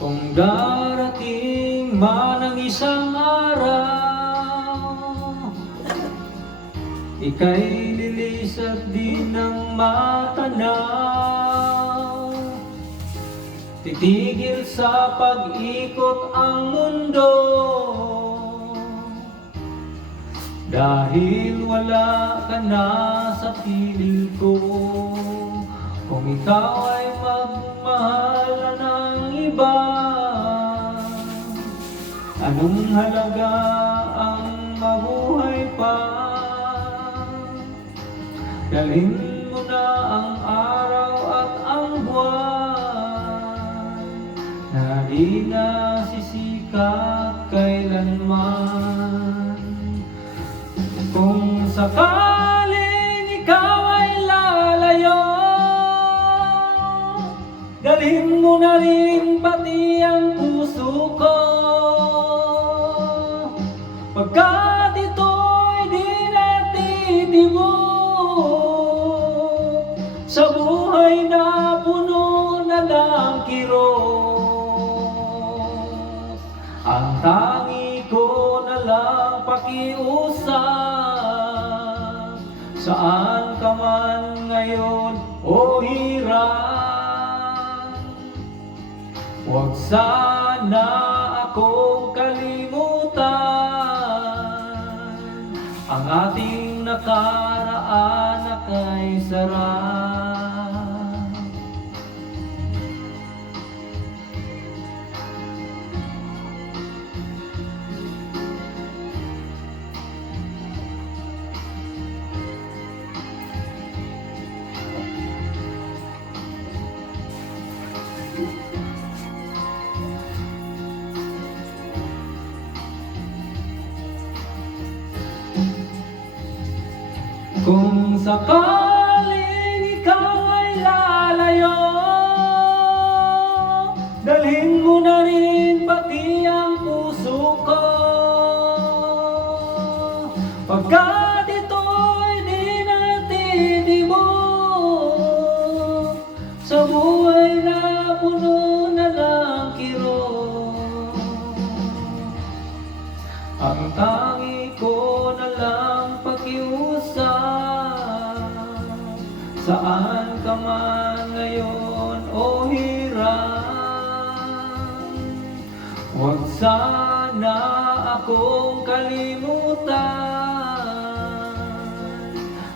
Kung darating man ang isang araw, ika'y lilis at di nang matanaw. Titigil sa pag-ikot ang mundo, dahil wala ka na sa piling ko. Kung ikaw ay magmahal na ng iba, anong halaga ang mabuhay pa? Dalhin mo na ang araw at ang buwan, na di nasisikat kailanman. Kung sakaling ikaw ay lalayo, dalhin mo na rin pati ang puso ko. Pagkat ito'y di natitibok sa buhay na puno na ng kirot. Ang tangi ko na lang pakiusap, saan ka man ngayon o hirap, huwag sana akong kalimutan ang ating nakaraan na kay sarap. Kung sakaling ikaw ay lalayo, dalhin mo na rin pati ang puso ko. Pagkat ito'y di natitibok sa buhay na puno na ng kirot. Ang tangi ko na lang pakiusap, saan ka man ngayon o hirap, huwag sana akong kalimutan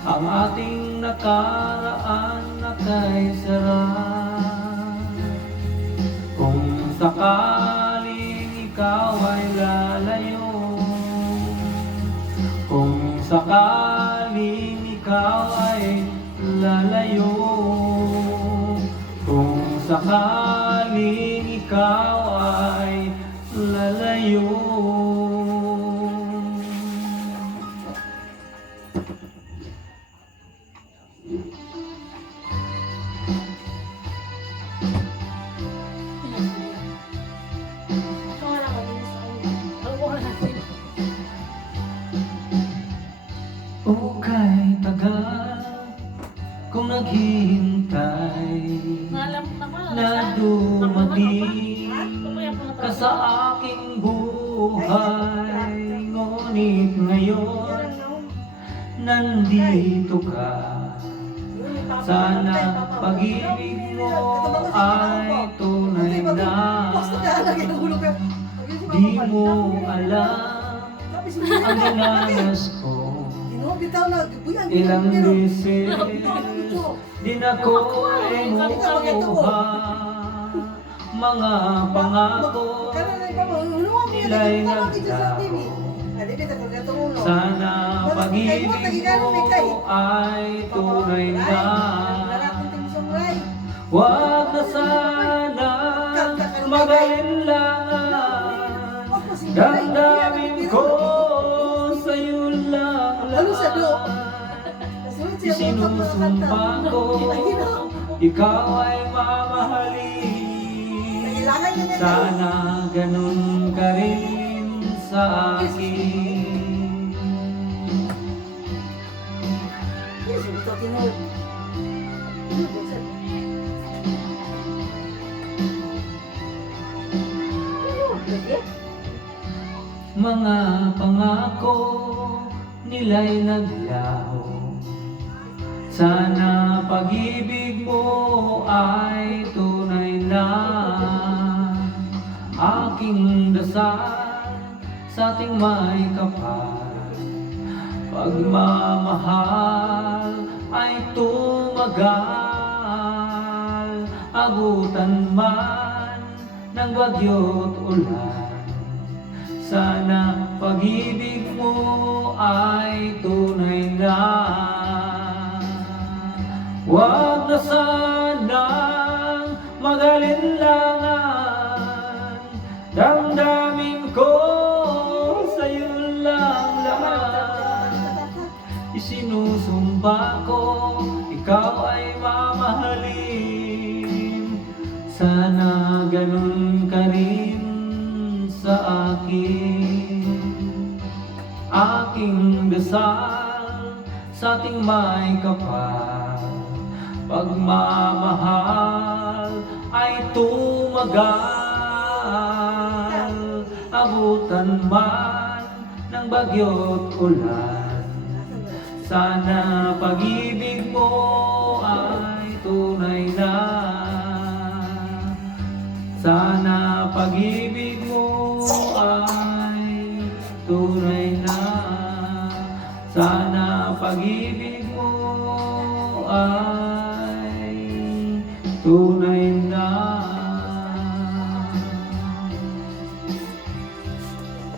ang ating nakaraan na kay sarap. Kung sakaling ikaw ay lalayo, kung sakaling ikaw ay lalayo, kung sakaling ikaw ay lalayo. O kay tagal kung naghihintay na dumating ka sa aking buhay, ngunit ngayon nandito ka. Sana pag-ibig mo ay tunay na. Di mo alam ang dinanas ko. Ilang beses din ako inuuha, mga pangako nila'y naglaho. Sana pag-ibig mo ay tunay na. Huwag na sana mag-alinlangan, damdamin ko sa'yo lang lahat. Sinusumpa ko, ikaw ay mamahalin. Sana ganun ka rin sa akin. mga pangako nila'y naglaho. Sana pag-ibig mo ay tunay na. Aking dasal sa ating may kapal, pagmamahal ay tumagal. Abutan man ng bagyo't ulan, sana pag-ibig mo ay tunay na. Huwag na sanang mag-alinlangan, damdamin ko sa'yo lang lahat. Isinusumpa ko, ikaw ay mamahalin. Sana ganun ka rin sa akin. Aking dasal sa ating may kapal, pagmamahal ay tumagal. Abutan man ng bagyo't ulan, sana pag-ibig mo ay tunay na. Sana pag-ibig mo ay tunay na. Sana pag-ibig mo ay tunay na.